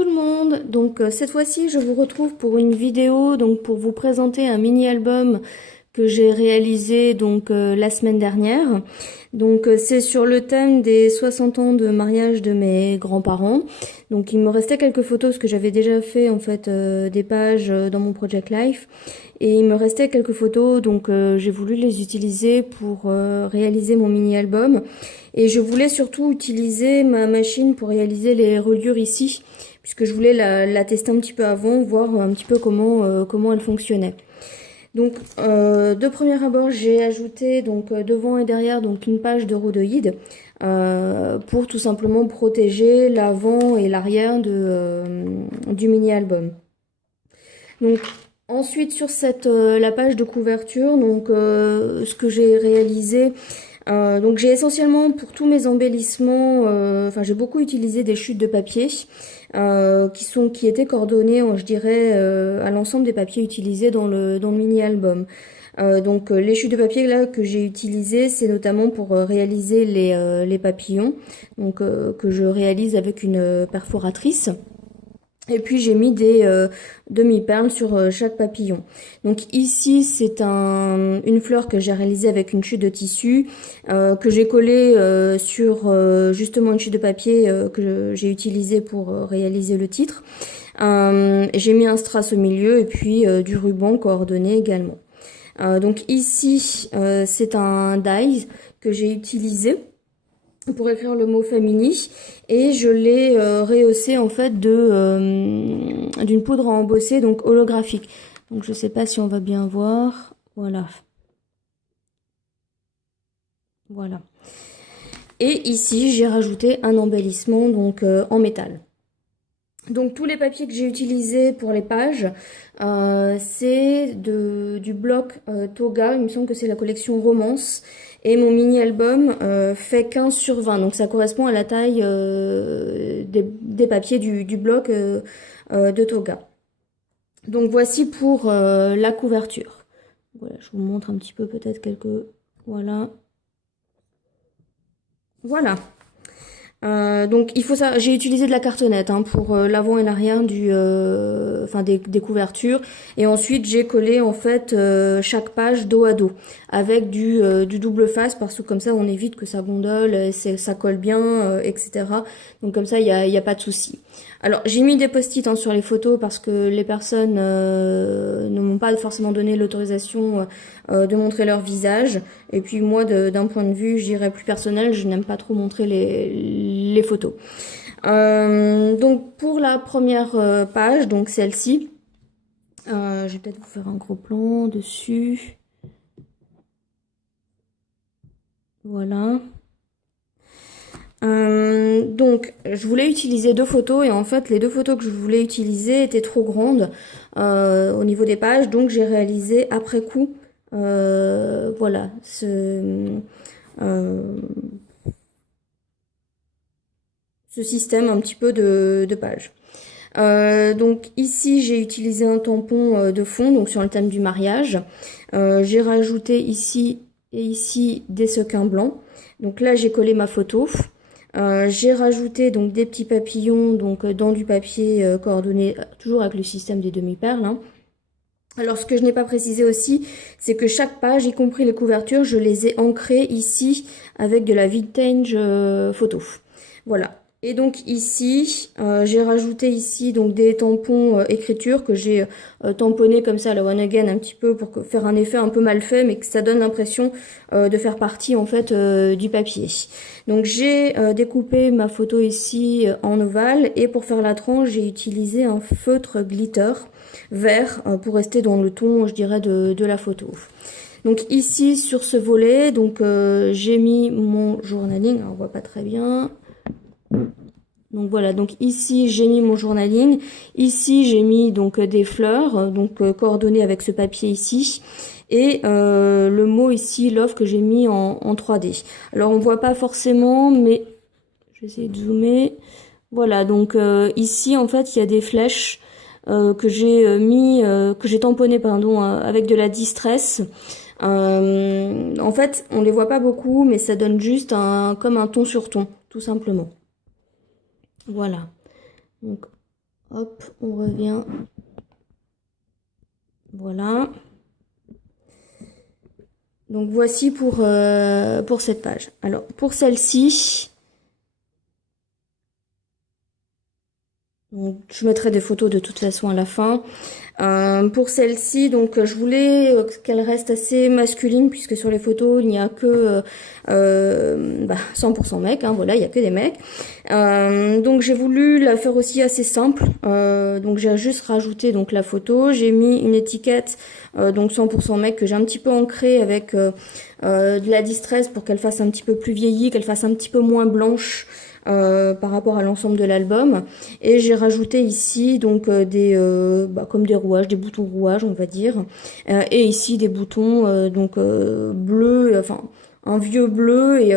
tout le monde, donc cette fois-ci je vous retrouve pour une vidéo donc pour vous présenter un mini-album que j'ai réalisé donc la semaine dernière. Donc c'est sur le thème des 60 ans de mariage de mes grands-parents. Donc il me restait quelques photos parce que j'avais déjà fait en fait des pages dans mon Project Life et il me restait quelques photos donc j'ai voulu les utiliser pour réaliser mon mini-album. Et je voulais surtout utiliser ma machine pour réaliser les reliures ici, puisque je voulais la tester un petit peu avant, voir un petit peu comment elle fonctionnait. Donc, de premier abord, j'ai ajouté donc devant et derrière donc une page de rhodoïde pour tout simplement protéger l'avant et l'arrière du mini-album. Donc, ensuite sur la page de couverture, donc ce que j'ai réalisé. Donc j'ai essentiellement pour tous mes embellissements, j'ai beaucoup utilisé des chutes de papier qui étaient coordonnées, je dirais, à l'ensemble des papiers utilisés dans le mini-album. Donc les chutes de papier là que j'ai utilisées, c'est notamment pour réaliser les papillons, donc que je réalise avec une perforatrice. Et puis j'ai mis des demi-perles sur chaque papillon. Donc ici c'est une fleur que j'ai réalisée avec une chute de tissu que j'ai collée sur justement une chute de papier que j'ai utilisée pour réaliser le titre. J'ai mis un strass au milieu et puis du ruban coordonné également. Donc ici c'est un die que j'ai utilisé pour écrire le mot Family et je l'ai rehaussé en fait d'une poudre à embosser donc holographique. Donc je sais pas si on va bien voir. Voilà. Voilà. Et ici j'ai rajouté un embellissement donc en métal. Donc tous les papiers que j'ai utilisés pour les pages, c'est du bloc Toga, il me semble que c'est la collection Romance. Et mon mini-album fait 15 sur 20, donc ça correspond à la taille des papiers du bloc de Toga. Donc voici pour la couverture. Voilà, je vous montre un petit peu peut-être quelques... Voilà. Voilà. Donc il faut ça. J'ai utilisé de la cartonnette pour l'avant et l'arrière des couvertures. Et ensuite j'ai collé en fait chaque page dos à dos avec du double face parce que comme ça on évite que ça gondole, ça colle bien, etc. Donc comme ça il y a pas de souci. Alors j'ai mis des post-it sur les photos parce que les personnes ne m'ont pas forcément donné l'autorisation de montrer leur visage. Et puis moi, d'un point de vue, je dirais plus personnel, je n'aime pas trop montrer les photos. Donc pour la première page, donc celle-ci, je vais peut-être vous faire un gros plan dessus. Voilà. Donc je voulais utiliser deux photos et en fait les deux photos que je voulais utiliser étaient trop grandes au niveau des pages, donc j'ai réalisé après coup voilà ce système un petit peu de pages. Donc ici j'ai utilisé un tampon de fond donc sur le thème du mariage. J'ai rajouté ici et ici des sequins blancs. Donc là j'ai collé ma photo. J'ai rajouté donc des petits papillons donc dans du papier coordonné toujours avec le système des demi-perles. Alors ce que je n'ai pas précisé aussi, c'est que chaque page, y compris les couvertures, je les ai ancrées ici avec de la vintage photo. Voilà. Et donc ici, j'ai rajouté ici donc des tampons écriture que j'ai tamponnés comme ça à la One Again un petit peu pour faire un effet un peu mal fait, mais que ça donne l'impression de faire partie en fait du papier. Donc j'ai découpé ma photo ici en ovale et pour faire la tranche, j'ai utilisé un feutre glitter vert pour rester dans le ton, je dirais, de la photo. Donc ici sur ce volet, donc j'ai mis mon journaling, alors on voit pas très bien. Donc voilà, donc ici j'ai mis mon journaling, ici j'ai mis donc des fleurs, donc coordonnées avec ce papier ici, et le mot ici, love, que j'ai mis en 3D. Alors on voit pas forcément, mais je vais essayer de zoomer. Voilà, donc ici en fait il y a des flèches que j'ai tamponnées pardon avec de la distress. En fait on les voit pas beaucoup, mais ça donne juste comme un ton sur ton, tout simplement. Voilà. Donc Hop, on revient. Voilà. Donc voici pour cette page. Alors pour celle-ci, je mettrai des photos de toute façon à la fin. Pour celle-ci, donc je voulais qu'elle reste assez masculine puisque sur les photos il n'y a que 100% mecs, hein, voilà, il n'y a que des mecs. Donc j'ai voulu la faire aussi assez simple. Donc j'ai juste rajouté donc la photo, j'ai mis une étiquette donc 100% mec que j'ai un petit peu ancrée avec de la distress pour qu'elle fasse un petit peu plus vieillie, qu'elle fasse un petit peu moins blanche. Par rapport à l'ensemble de l'album, et j'ai rajouté ici donc comme des rouages, des boutons rouages on va dire, et ici des boutons bleus, enfin un vieux bleu et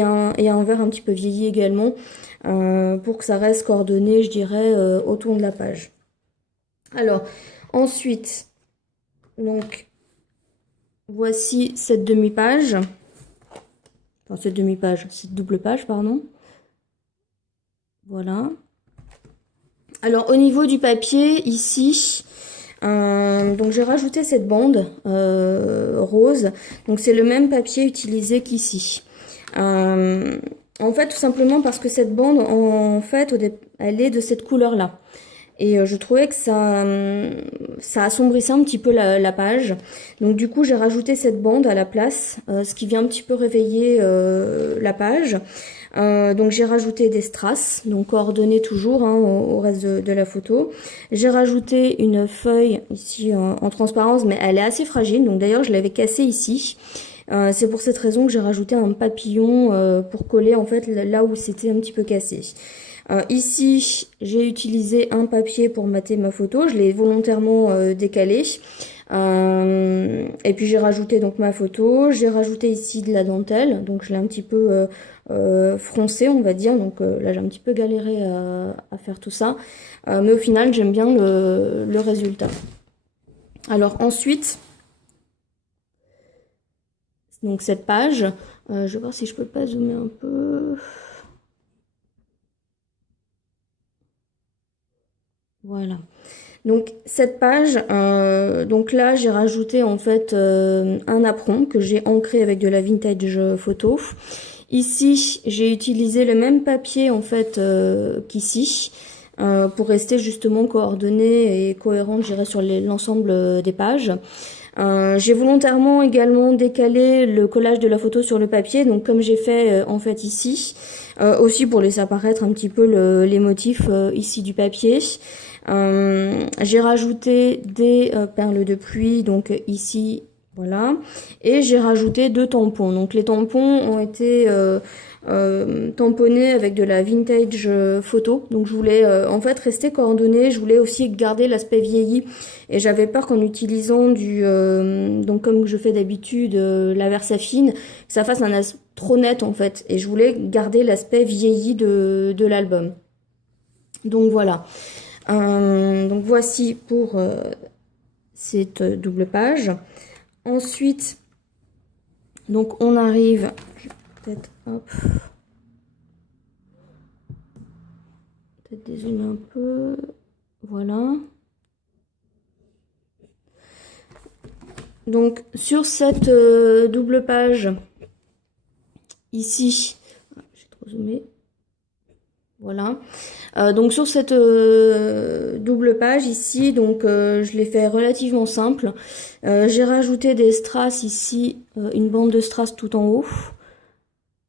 un vert un petit peu vieilli également, pour que ça reste coordonné je dirais autour de la page. Alors ensuite donc voici cette demi-page, enfin cette demi-page, cette double page pardon. Voilà. Alors au niveau du papier ici, donc j'ai rajouté cette bande rose. Donc c'est le même papier utilisé qu'ici. En fait tout simplement parce que cette bande en fait elle est de cette couleur là. Et je trouvais que ça assombrissait un petit peu la page. Donc du coup j'ai rajouté cette bande à la place, ce qui vient un petit peu réveiller la page. Donc j'ai rajouté des strass, donc coordonnées toujours hein, au reste de la photo. J'ai rajouté une feuille ici en transparence, mais elle est assez fragile, donc d'ailleurs je l'avais cassée ici. C'est pour cette raison que j'ai rajouté un papillon pour coller en fait là où c'était un petit peu cassé. Ici j'ai utilisé un papier pour mater ma photo, je l'ai volontairement décalé. Et puis j'ai rajouté donc ma photo, j'ai rajouté ici de la dentelle, donc je l'ai un petit peu froncé on va dire, donc là j'ai un petit peu galéré à faire tout ça, mais au final j'aime bien le résultat. Alors ensuite, donc cette page, je vais voir si je peux pas zoomer un peu. Voilà. Donc cette page, donc là j'ai rajouté en fait un apron que j'ai ancré avec de la vintage photo. Ici j'ai utilisé le même papier en fait qu'ici pour rester justement coordonné et cohérent je dirais sur l'ensemble des pages. J'ai volontairement également décalé le collage de la photo sur le papier, donc comme j'ai fait en fait ici, aussi pour laisser apparaître un petit peu les motifs ici du papier. J'ai rajouté des perles de pluie, donc ici, voilà, et j'ai rajouté 2 tampons. Donc les tampons ont été tamponnés avec de la vintage photo, donc je voulais en fait rester coordonnée, je voulais aussi garder l'aspect vieilli, et j'avais peur qu'en utilisant donc comme je fais d'habitude, la Versafine, que ça fasse un aspect trop net en fait, et je voulais garder l'aspect vieilli de l'album. Donc voilà. Donc voici pour cette double page. Ensuite, donc on arrive, je vais peut-être dézoomer un peu, voilà. Donc sur cette double page, ici, j'ai trop zoomé. Voilà. Donc sur cette double page ici, donc je l'ai fait relativement simple. J'ai rajouté des strass ici, une bande de strass tout en haut.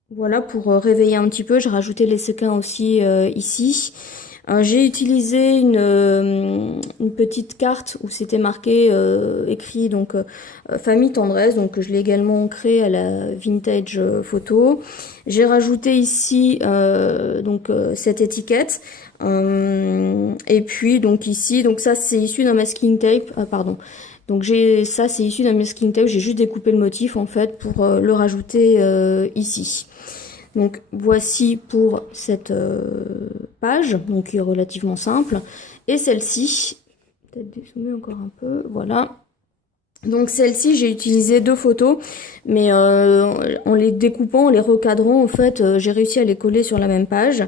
Voilà, pour réveiller un petit peu. J'ai rajouté les sequins aussi ici. J'ai utilisé une petite carte où c'était marqué, écrit donc famille tendresse, donc je l'ai également ancré à la vintage photo. J'ai rajouté ici cette étiquette, et puis donc ici, donc ça c'est issu d'un masking tape, pardon. Donc ça c'est issu d'un masking tape, j'ai juste découpé le motif en fait pour le rajouter ici. Donc voici pour cette page, donc qui est relativement simple. Et celle-ci, peut-être dézoomer encore un peu, voilà. Donc celle-ci, j'ai utilisé 2 photos, mais en les découpant, en les recadrant, en fait, j'ai réussi à les coller sur la même page.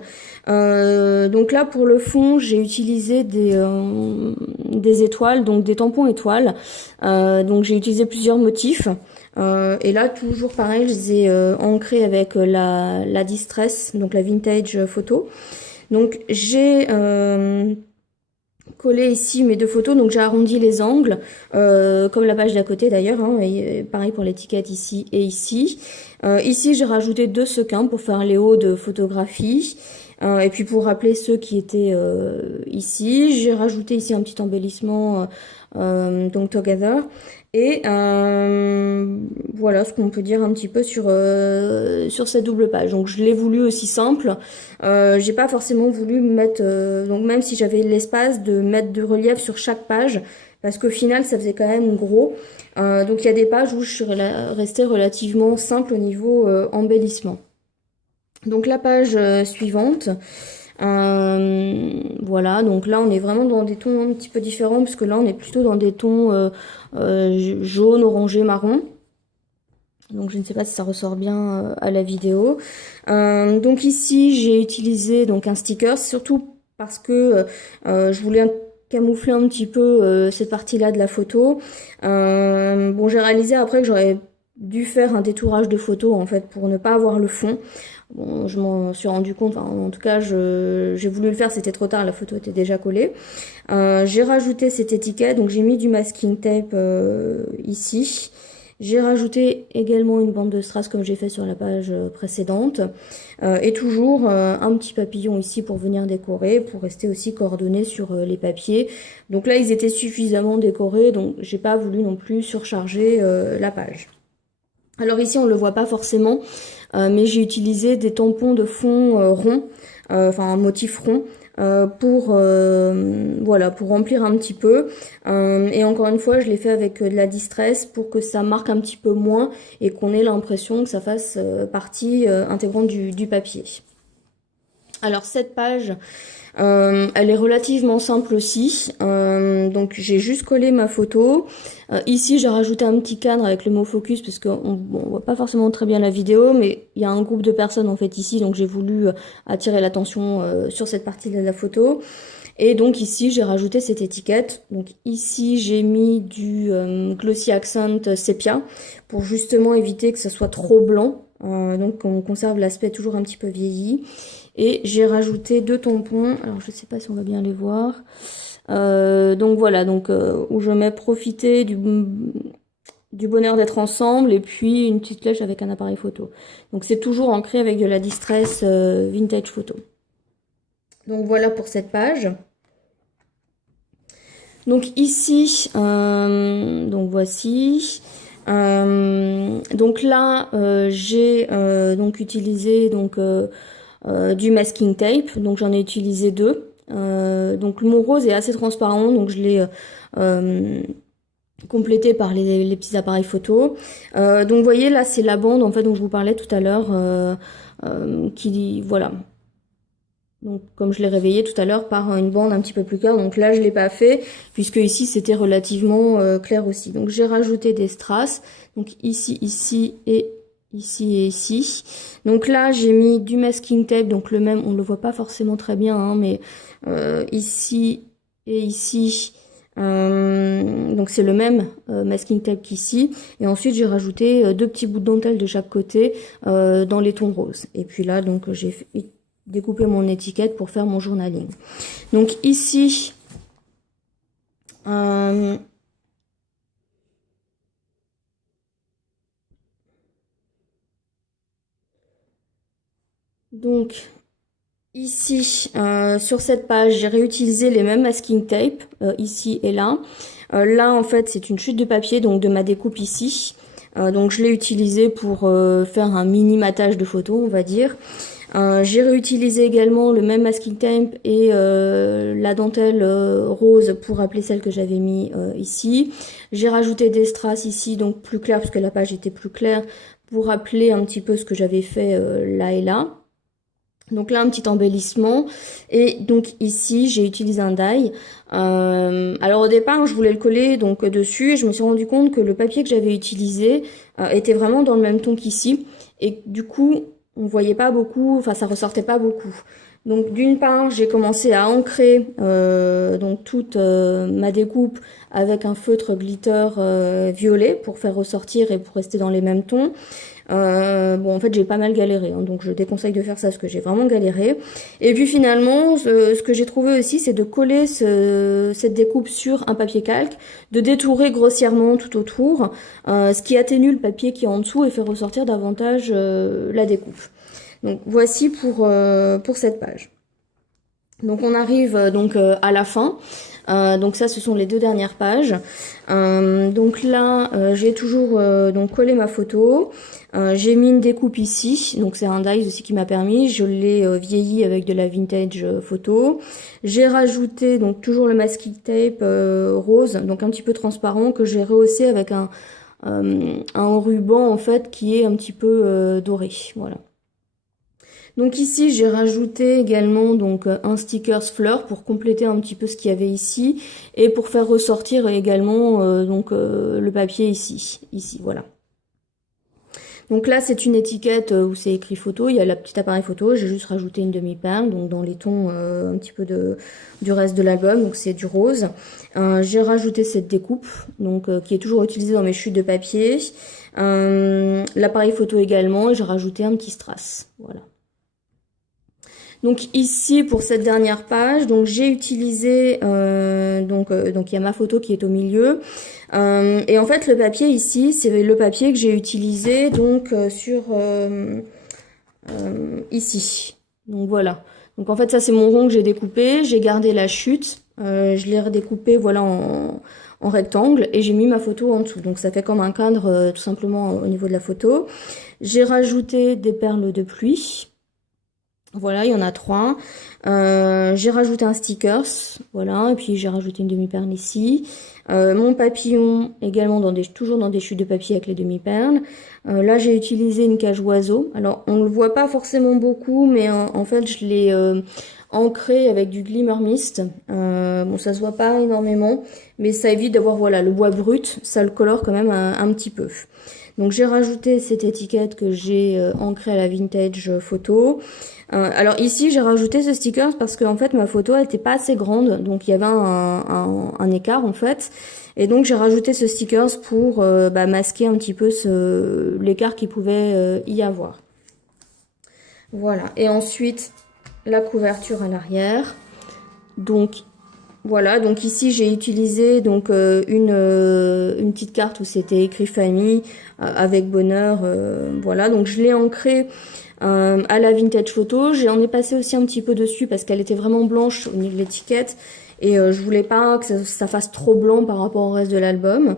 Donc là, pour le fond, j'ai utilisé des étoiles, donc des tampons étoiles. Donc j'ai utilisé plusieurs motifs. Et là, toujours pareil, je les ai ancrés avec la Distress, donc la Vintage Photo. Donc j'ai collé ici mes 2 photos, donc j'ai arrondi les angles, comme la page d'à côté d'ailleurs, hein, et pareil pour l'étiquette ici et ici. Ici j'ai rajouté 2 sequins pour faire les hauts de photographie, et puis pour rappeler ceux qui étaient ici, j'ai rajouté ici un petit embellissement, donc Together. Et voilà ce qu'on peut dire un petit peu sur cette double page. Donc je l'ai voulu aussi simple. J'ai pas forcément voulu mettre, donc même si j'avais l'espace de mettre de relief sur chaque page, parce qu'au final ça faisait quand même gros. Donc il y a des pages où je suis restée relativement simple au niveau embellissement. Donc la page suivante. Voilà, donc là on est vraiment dans des tons un petit peu différents, puisque là on est plutôt dans des tons jaune, orangé, marron. Donc je ne sais pas si ça ressort bien à la vidéo. Donc ici j'ai utilisé donc un sticker, surtout parce que je voulais camoufler un petit peu cette partie-là de la photo. Bon, j'ai réalisé après que j'aurais dû faire un détourage de photo en fait pour ne pas avoir le fond. Bon, je m'en suis rendu compte, enfin, en tout cas j'ai voulu le faire, c'était trop tard, la photo était déjà collée. J'ai rajouté cette étiquette, donc j'ai mis du masking tape ici. J'ai rajouté également une bande de strass comme j'ai fait sur la page précédente. Et toujours un petit papillon ici pour venir décorer, pour rester aussi coordonné sur les papiers. Donc là ils étaient suffisamment décorés, donc j'ai pas voulu non plus surcharger la page. Alors ici on le voit pas forcément, mais j'ai utilisé des tampons de fond rond, enfin un motif rond, pour voilà, pour remplir un petit peu. Et encore une fois, je l'ai fait avec de la Distress pour que ça marque un petit peu moins et qu'on ait l'impression que ça fasse partie intégrante du papier. Alors cette page, elle est relativement simple aussi, donc j'ai juste collé ma photo. Ici j'ai rajouté un petit cadre avec le mot focus parce qu'on voit pas forcément très bien la vidéo, mais il y a un groupe de personnes en fait ici, donc j'ai voulu attirer l'attention sur cette partie de la photo. Et donc ici j'ai rajouté cette étiquette. Donc ici j'ai mis du Glossy Accent Sepia pour justement éviter que ça soit trop blanc, donc on conserve l'aspect toujours un petit peu vieilli. Et j'ai rajouté 2 tampons, alors je sais pas si on va bien les voir. Donc voilà, donc où je mets profiter du bonheur d'être ensemble, et puis une petite flèche avec un appareil photo. Donc c'est toujours ancré avec de la Distress Vintage Photo. Donc voilà pour cette page. Donc ici, donc voici. Donc là, j'ai donc utilisé donc du masking tape, donc j'en ai utilisé 2. Donc mon rose est assez transparent, donc je l'ai complété par les petits appareils photo. Donc vous voyez là c'est la bande en fait dont je vous parlais tout à l'heure, qui voilà. Donc comme je l'ai réveillé tout à l'heure par une bande un petit peu plus claire, donc là je l'ai pas fait puisque ici c'était relativement clair aussi. Donc j'ai rajouté des strass, donc ici et ici et ici. Donc là j'ai mis du masking tape, donc le même, on le voit pas forcément très bien, hein, mais ici et ici. Donc c'est le même masking tape qu'ici, et ensuite j'ai rajouté 2 petits bouts de dentelle de chaque côté dans les tons roses. Et puis là donc j'ai découpé mon étiquette pour faire mon journaling. Donc ici donc ici sur cette page j'ai réutilisé les mêmes masking tape ici et là. Là en fait c'est une chute de papier donc de ma découpe ici. Donc je l'ai utilisé pour faire un mini matage de photos on va dire. J'ai réutilisé également le même masking tape et la dentelle rose pour rappeler celle que j'avais mis ici. J'ai rajouté des strass ici, donc plus clair parce que la page était plus claire, pour rappeler un petit peu ce que j'avais fait là et là. Donc là, un petit embellissement. Et donc ici, j'ai utilisé un die. Alors au départ, je voulais le coller donc dessus et je me suis rendu compte que le papier que j'avais utilisé était vraiment dans le même ton qu'ici. Et du coup, on voyait pas beaucoup, enfin ça ressortait pas beaucoup. Donc d'une part, j'ai commencé à ancrer donc toute ma découpe avec un feutre glitter violet pour faire ressortir et pour rester dans les mêmes tons. Bon, en fait, j'ai pas mal galéré, hein, donc je déconseille de faire ça parce que j'ai vraiment galéré. Et puis finalement, ce que j'ai trouvé aussi, c'est de coller cette découpe sur un papier calque, de détourer grossièrement tout autour, ce qui atténue le papier qui est en dessous et fait ressortir davantage la découpe. Donc voici pour cette page. Donc on arrive donc à la fin. Donc ça, ce sont les 2 dernières pages. Donc là, j'ai toujours donc collé ma photo. J'ai mis une découpe ici, donc c'est un die aussi qui m'a permis. Je l'ai vieilli avec de la vintage photo. J'ai rajouté donc toujours le masking tape rose, donc un petit peu transparent, que j'ai rehaussé avec un ruban en fait qui est un petit peu doré. Voilà. Donc ici, j'ai rajouté également donc un stickers fleur pour compléter un petit peu ce qu'il y avait ici et pour faire ressortir également le papier ici, voilà. Donc là, c'est une étiquette où c'est écrit photo, il y a la petite appareil photo, j'ai juste rajouté une demi-perle, donc dans les tons un petit peu du reste de l'album, donc c'est du rose. J'ai rajouté cette découpe, donc qui est toujours utilisée dans mes chutes de papier. L'appareil photo également, et j'ai rajouté un petit strass, voilà. Donc ici pour cette dernière page, donc j'ai utilisé donc il y a ma photo qui est au milieu et en fait le papier ici c'est le papier que j'ai utilisé donc sur ici. Donc voilà. Donc en fait ça c'est mon rond que j'ai découpé, j'ai gardé la chute, je l'ai redécoupé voilà en rectangle et j'ai mis ma photo en dessous. Donc ça fait comme un cadre tout simplement au niveau de la photo. J'ai rajouté des perles de pluie. Voilà, il y en a 3. J'ai rajouté un stickers, voilà, et puis j'ai rajouté une demi-perle ici. Mon papillon également toujours dans des chutes de papier avec les demi-perles. Là, j'ai utilisé une cage oiseau. Alors, on ne le voit pas forcément beaucoup, mais en fait, je l'ai ancré avec du glimmer mist. Bon, ça se voit pas énormément, mais ça évite d'avoir voilà le bois brut. Ça le colore quand même un petit peu. Donc j'ai rajouté cette étiquette que j'ai ancrée à la vintage photo. Alors ici j'ai rajouté ce sticker parce que en fait ma photo elle était pas assez grande, donc il y avait un écart en fait. Et donc j'ai rajouté ce sticker pour masquer un petit peu l'écart qu'il pouvait y avoir. Voilà, et ensuite la couverture à l'arrière. Donc voilà, donc ici j'ai utilisé donc une petite carte où c'était écrit famille avec bonheur, voilà, donc je l'ai ancrée à la vintage photo. J'en ai passé aussi un petit peu dessus parce qu'elle était vraiment blanche au niveau de l'étiquette et je voulais pas que ça fasse trop blanc par rapport au reste de l'album.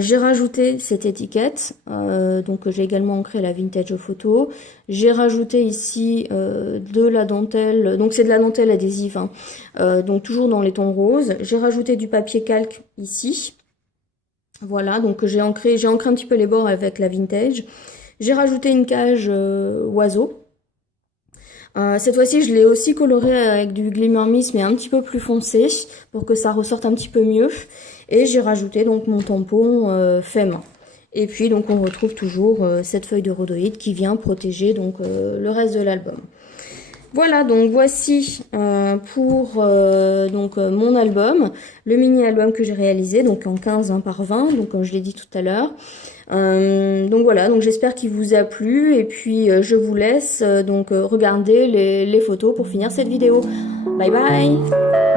J'ai rajouté cette étiquette, donc j'ai également ancré la vintage photo. J'ai rajouté ici de la dentelle, donc c'est de la dentelle adhésive, hein, donc toujours dans les tons roses. J'ai rajouté du papier calque ici. Voilà, donc j'ai ancré un petit peu les bords avec la vintage. J'ai rajouté une cage oiseau. Cette fois-ci, je l'ai aussi coloré avec du glimmer mist, mais un petit peu plus foncé, pour que ça ressorte un petit peu mieux. Et j'ai rajouté donc mon tampon fait main. Et puis donc on retrouve toujours cette feuille de rhodoïde qui vient protéger donc le reste de l'album. Voilà, donc voici pour mon album, le mini-album que j'ai réalisé, donc en 15 par 20, donc comme je l'ai dit tout à l'heure. Donc voilà, donc j'espère qu'il vous a plu et puis je vous laisse regarder les photos pour finir cette vidéo. Bye bye!